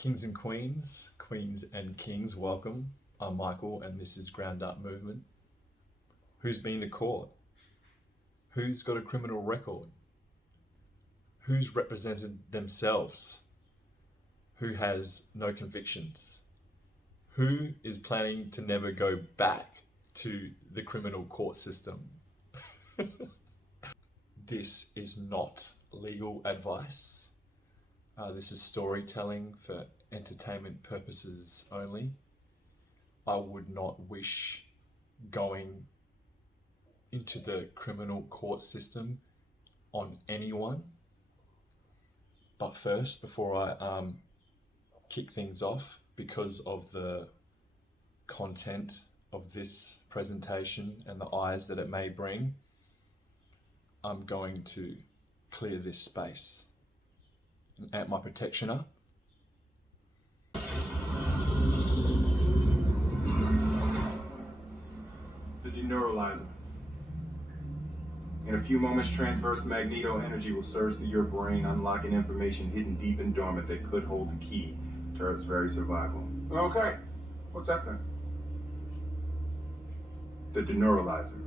Kings and queens, queens and kings, welcome. I'm Michael and this is Ground Up Movement. Who's been to court? Who's got a criminal record? Who's represented themselves? Who has no convictions? Who is planning to never go back to the criminal court system? This is not legal advice. This is storytelling for entertainment purposes only. I would not wish going into the criminal court system on anyone. But first, before I kick things off, because of the content of this presentation and the eyes that it may bring, I'm going to clear this space and amp my protection up. The deneuralizer. In a few moments, transverse magneto energy will surge through your brain, unlocking information hidden deep and dormant that could hold the key to Earth's very survival. Okay. What's that then? The deneuralizer.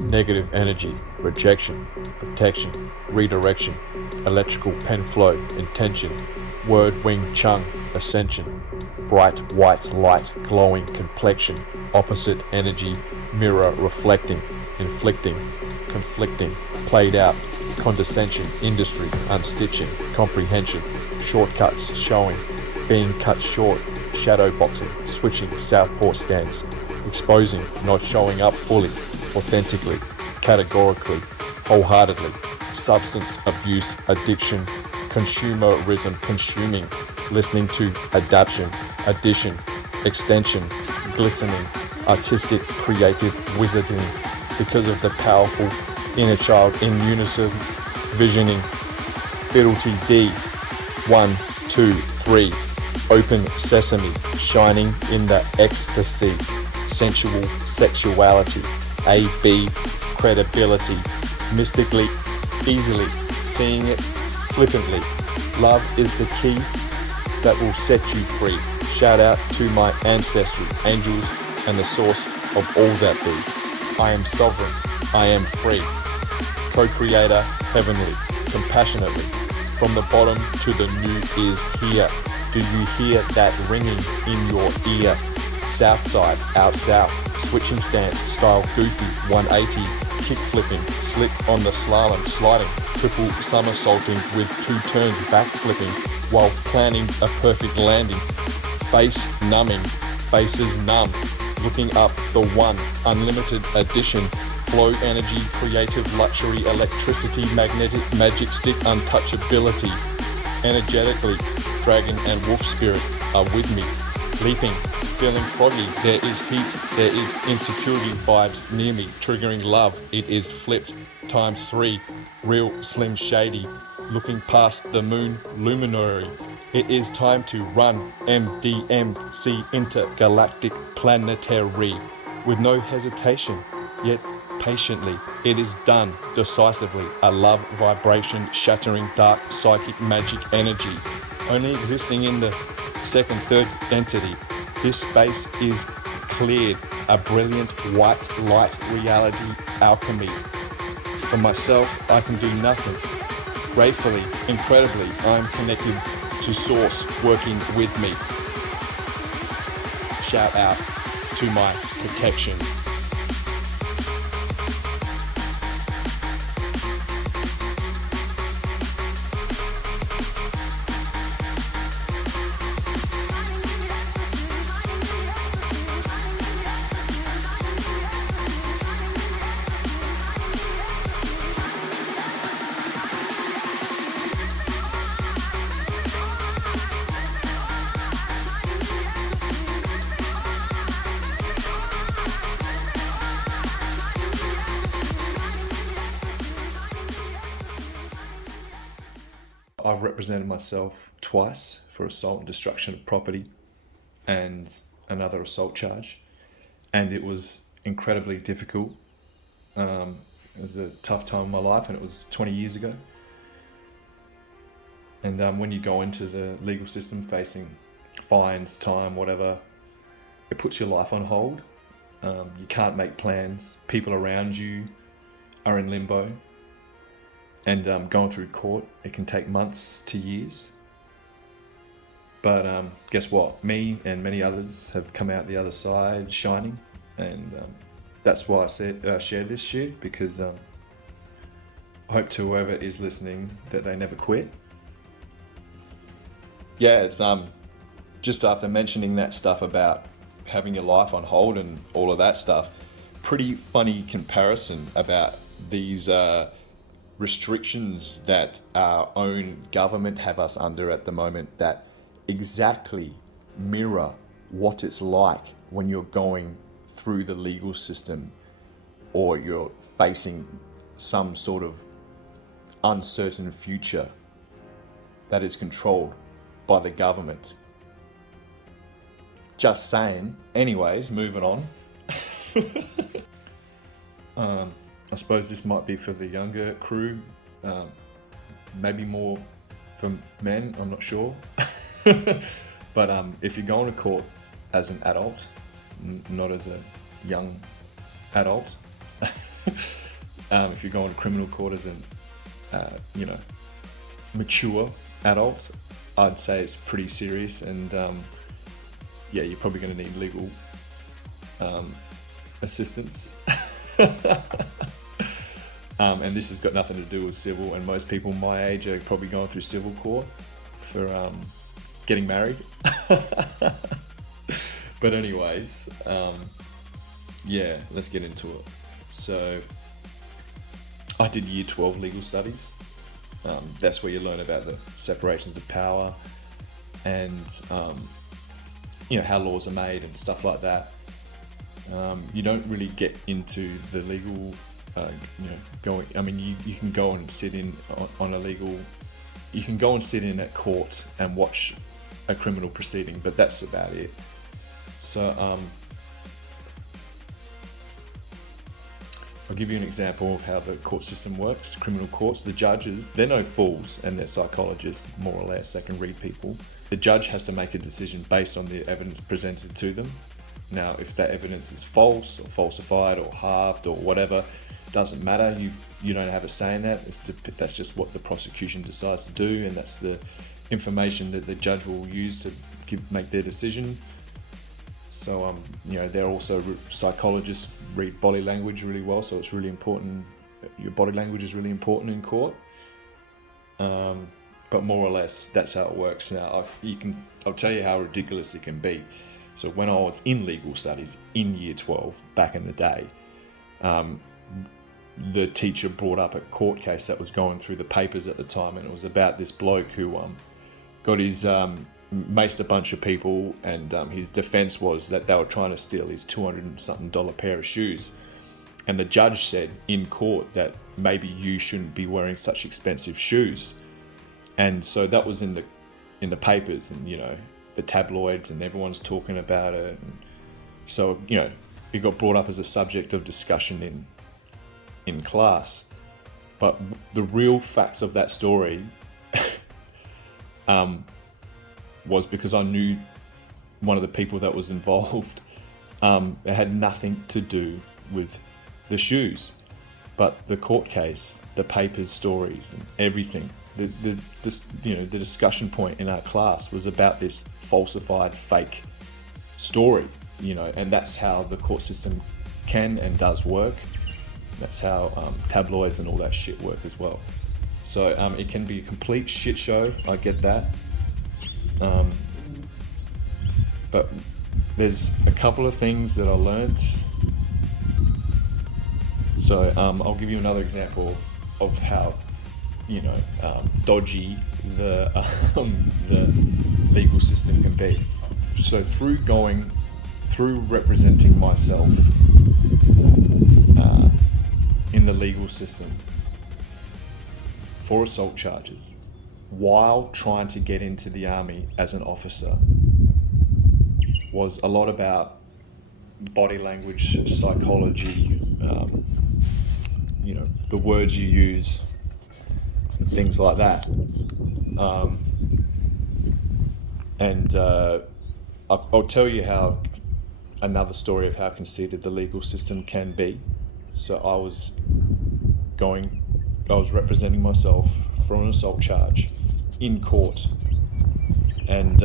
Negative energy, rejection, protection, redirection, electrical pen flow, intention, word wing chung, ascension, bright white light, glowing complexion, opposite energy, mirror reflecting, inflicting, conflicting, played out, condescension, industry, unstitching, comprehension, shortcuts, showing, being cut short, shadow boxing, switching, southpaw stance, exposing, not showing up fully, authentically, categorically, wholeheartedly, substance abuse, addiction, consumerism, consuming, listening to, adaption, addition, extension, glistening, artistic, creative, wizarding, because of the powerful inner child in unison, visioning, fidelity D, 1, 2, 3, open sesame, shining in the ecstasy, sensual sexuality, A-B, credibility, mystically, easily, seeing it flippantly. Love is the key that will set you free. Shout out to my ancestry, angels, and the source of all that be. I am sovereign, I am free. Co-creator, heavenly, compassionately. From the bottom to the new is here. Do you hear that ringing in your ear? South side, out south, switching stance, style goofy, 180, kick flipping, slip on the slalom, sliding, triple somersaulting with 2 turns, back flipping, while planning a perfect landing, face numbing, faces numb, looking up the one, unlimited addition, flow energy, creative luxury, electricity, magnetic, magic stick, untouchability, energetically, dragon and wolf spirit are with me, leaping, feeling froggy, there is heat, there is insecurity vibes near me, triggering love, it is flipped, times 3, real slim shady, looking past the moon luminary, it is time to run, MDMC intergalactic planetary, with no hesitation, yet patiently, it is done decisively, a love vibration shattering dark psychic magic energy, only existing in the second, third density. This space is cleared, a brilliant white light reality alchemy. For myself, I can do nothing. Gratefully, incredibly, I am connected to Source working with me. Shout out to my protection. I've represented myself twice for assault and destruction of property and another assault charge, and it was incredibly difficult. It was a tough time in my life, and it was 20 years ago. And when you go into the legal system facing fines, time, whatever, it puts your life on hold. You can't make plans. People around you are in limbo. And going through court, it can take months to years. But guess what? Me and many others have come out the other side shining. And that's why I shared this shit, because I hope to whoever is listening that they never quit. Yeah, it's just after mentioning that stuff about having your life on hold and all of that stuff, pretty funny comparison about these restrictions that our own government have us under at the moment that exactly mirror what it's like when you're going through the legal system or you're facing some sort of uncertain future that is controlled by the government. Just saying. Anyways, moving on. I suppose this might be for the younger crew, maybe more for men, I'm not sure. But if you're going to court as an adult, not as a young adult, if you're going to criminal court as an mature adult, I'd say it's pretty serious, and yeah, you're probably going to need legal assistance. And this has got nothing to do with civil, and most people my age are probably going through civil court for getting married. But anyways, yeah, let's get into it. So I did year 12 legal studies. That's where you learn about the separations of power and how laws are made and stuff like that. You don't really get into the legal going. I mean, you can go and sit in on a legal. You can go and sit in at court and watch a criminal proceeding, but that's about it. So I'll give you an example of how the court system works. Criminal courts, the judges, they're no fools, and they're psychologists, more or less. They can read people. The judge has to make a decision based on the evidence presented to them. Now, if that evidence is false or falsified or halved or whatever, doesn't matter. You don't have a say in that. That's just what the prosecution decides to do, and that's the information that the judge will use to make their decision. So they're also psychologists, read body language really well, so it's really important. Your body language is really important in court. But more or less, that's how it works. Now, I'll tell you how ridiculous it can be. So when I was in legal studies in year 12 back in the day, the teacher brought up a court case that was going through the papers at the time, and it was about this bloke who got his maced a bunch of people, and his defense was that they were trying to steal his $200 and something pair of shoes. And the judge said in court that maybe you shouldn't be wearing such expensive shoes. And so that was in the papers, and the tabloids, and everyone's talking about it. And so it got brought up as a subject of discussion in class. But the real facts of that story was because I knew one of the people that was involved. It had nothing to do with the shoes, but the court case, the papers, stories, and everything. The discussion point in our class was about this falsified, fake story. And that's how the court system can and does work. That's how tabloids and all that shit work as well. So it can be a complete shit show. I get that. But there's a couple of things that I learned. So I'll give you another example of how dodgy the legal system can be. So through representing myself in the legal system for assault charges, while trying to get into the army as an officer, was a lot about body language, psychology, the words you use, and things like that. I'll tell you another story of how conceited the legal system can be. So I was representing myself for an assault charge in court, and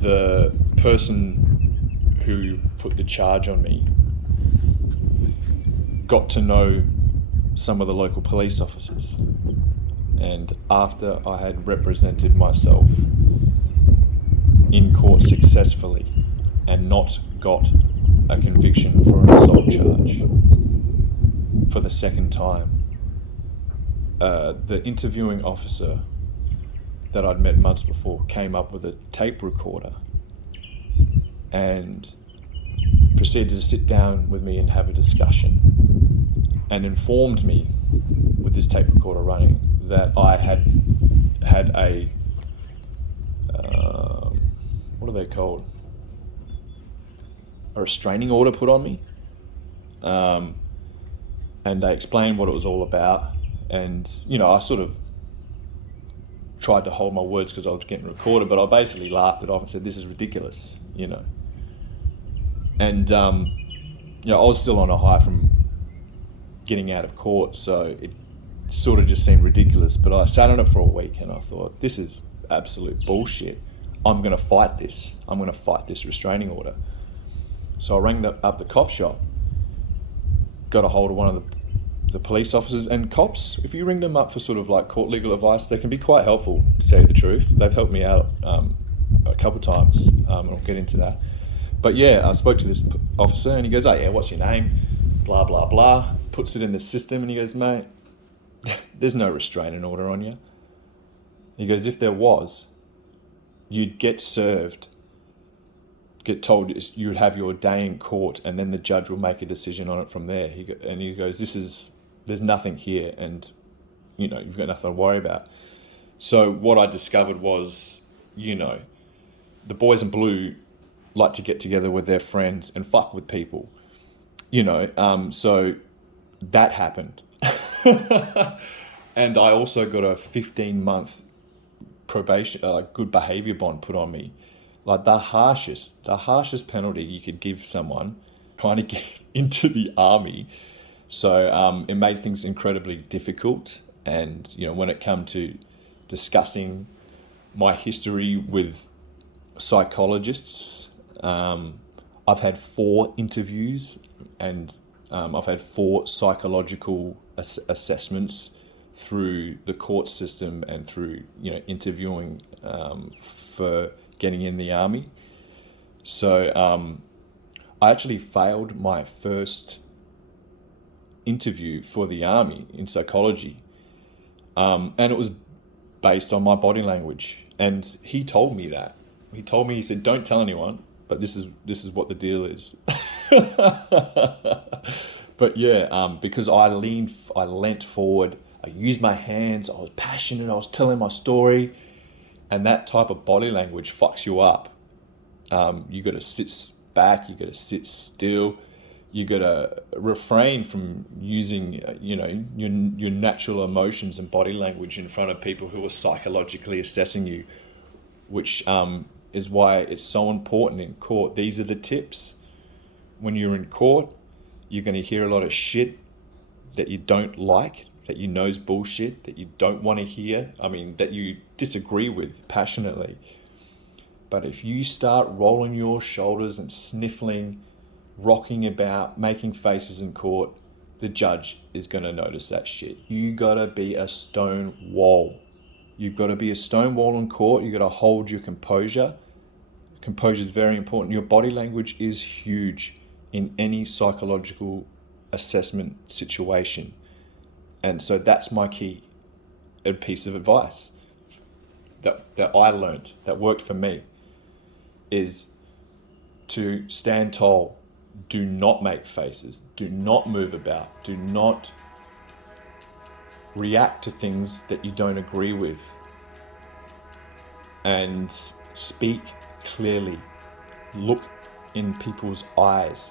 the person who put the charge on me got to know some of the local police officers, and after I had represented myself in court successfully and not got a conviction for an assault charge for the second time, the interviewing officer that I'd met months before came up with a tape recorder and proceeded to sit down with me and have a discussion, and informed me with this tape recorder running that I had a what are they called? A restraining order put on me. And they explained what it was all about. And, I sort of tried to hold my words because I was getting recorded, but I basically laughed it off and said, this is ridiculous, And, I was still on a high from getting out of court, so it sort of just seemed ridiculous. But I sat on it for a week and I thought, this is absolute bullshit. I'm going to fight this. I'm going to fight this restraining order. So I rang up the cop shop, got a hold of one of the police officers. And cops, if you ring them up for sort of like court legal advice, they can be quite helpful, to tell you the truth. They've helped me out a couple times, and I'll get into that. But yeah, I spoke to this officer and he goes, oh yeah, what's your name? Blah, blah, blah. Puts it in the system and he goes, mate, there's no restraining order on you. He goes, if there was, you'd get served, get told you would have your day in court, and then the judge will make a decision on it from there. He goes, there's nothing here, and you've got nothing to worry about. So what I discovered was, the boys in blue like to get together with their friends and fuck with people, so that happened. And I also got a 15-month probation, good behavior bond put on me. Like the harshest penalty you could give someone trying to get into the army. So it made things incredibly difficult. And, when it came to discussing my history with psychologists, I've had 4 interviews, and I've had 4 psychological assessments through the court system and through, interviewing for getting in the army. So I actually failed my first interview for the army in psychology, and it was based on my body language. And he told me that. He said, don't tell anyone, but this is what the deal is. But yeah, because I leant forward, I used my hands, I was passionate, I was telling my story. And that type of body language fucks you up. You got to sit back. You got to sit still. You got to refrain from using, your natural emotions and body language in front of people who are psychologically assessing you, which is why it's so important in court. These are the tips. When you're in court, you're going to hear a lot of shit that you don't like, that you know is bullshit, that you don't want to hear, that you disagree with passionately. But if you start rolling your shoulders and sniffling, rocking about, making faces in court, the judge is going to notice that shit. You got to be a stone wall. You've got to be a stone wall in court. You got to hold your composure. Composure is very important. Your body language is huge in any psychological assessment situation. And so that's my key piece of advice that I learned, that worked for me, is to stand tall. Do not make faces. Do not move about. Do not react to things that you don't agree with. And speak clearly. Look in people's eyes.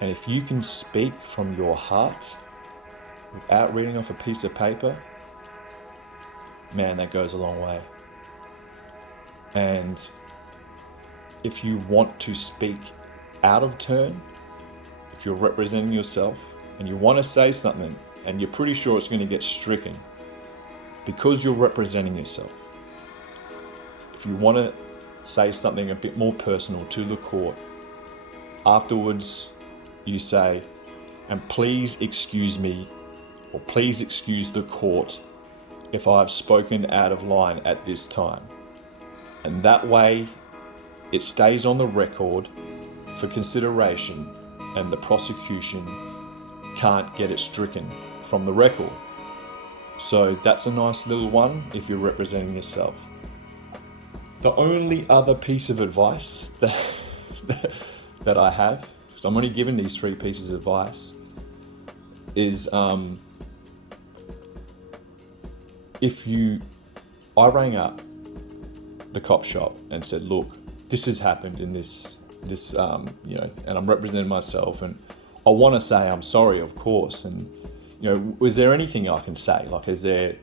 And if you can speak from your heart, without reading off a piece of paper, man, that goes a long way. And if you want to speak out of turn, if you're representing yourself and you want to say something and you're pretty sure it's going to get stricken because you're representing yourself, if you want to say something a bit more personal to the court, afterwards you say, and please excuse me, or please excuse the court if I have spoken out of line at this time. And that way it stays on the record for consideration and the prosecution can't get it stricken from the record. So that's a nice little one if you're representing yourself. The only other piece of advice that I have, so I'm only given these 3 pieces of advice, is I rang up the cop shop and said, look, this has happened in this and I'm representing myself and I want to say I'm sorry, of course, and is there anything I can say? Like, is there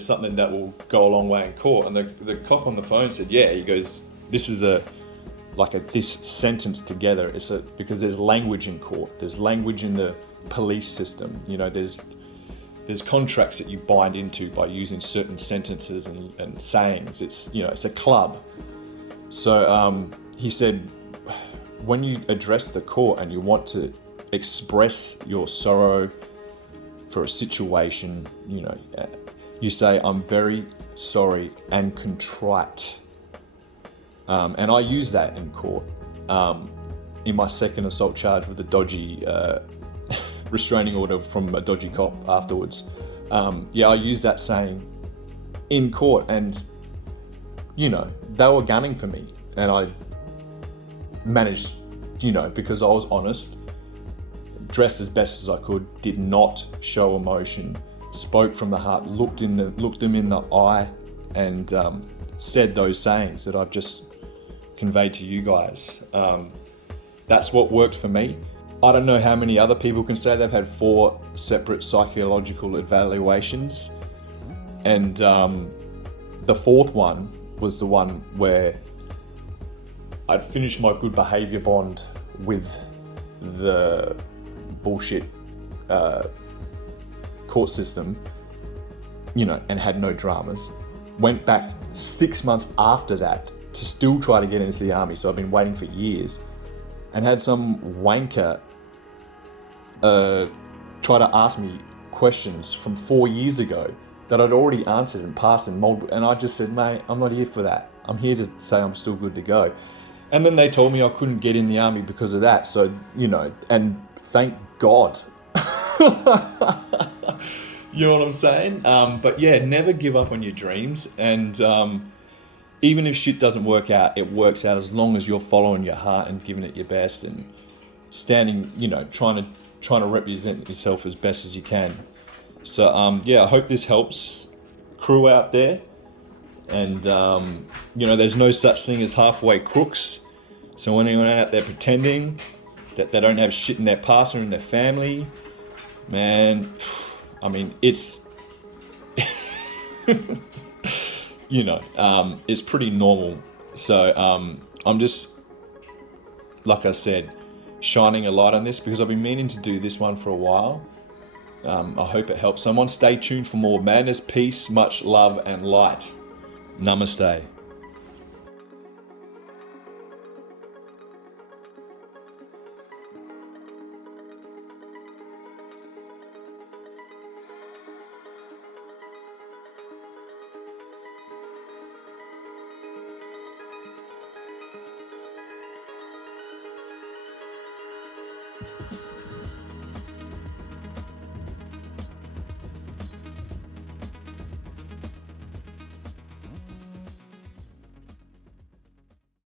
something that will go a long way in court? And the cop on the phone said, yeah. He goes, this is this sentence together. Because there's language in court. There's language in the police system. There's contracts that you bind into by using certain sentences and sayings. It's a club. So he said, when you address the court and you want to express your sorrow for a situation, you say, I'm very sorry and contrite. And I use that in court. In my second assault charge with a dodgy restraining order from a dodgy cop afterwards. I use that saying in court, and they were gunning for me, and I managed, because I was honest, dressed as best as I could, did not show emotion, spoke from the heart, looked them in the eye, and said those sayings that I've just conveyed to you guys. That's what worked for me. I don't know how many other people can say they've had 4 separate psychological evaluations, and the 4th one was the one where I'd finished my good behaviour bond with the bullshit court system, and had no dramas. Went back 6 months after that to still try to get into the army, so I've been waiting for years, and had some wanker try to ask me questions from 4 years ago that I'd already answered and passed in multiple, and I just said, mate, I'm not here for that. I'm here to say I'm still good to go. And then they told me I couldn't get in the army because of that. So, and thank God. You know what I'm saying? But yeah, never give up on your dreams. And even if shit doesn't work out, it works out as long as you're following your heart and giving it your best and standing, trying to represent yourself as best as you can. So I hope this helps crew out there. And there's no such thing as halfway crooks. So anyone out there pretending that they don't have shit in their past or in their family, man, I mean, it's it's pretty normal. So I'm just, like I said, shining a light on this because I've been meaning to do this one for a while. I hope it helps someone. Stay tuned for more madness, peace, much love and light. Namaste.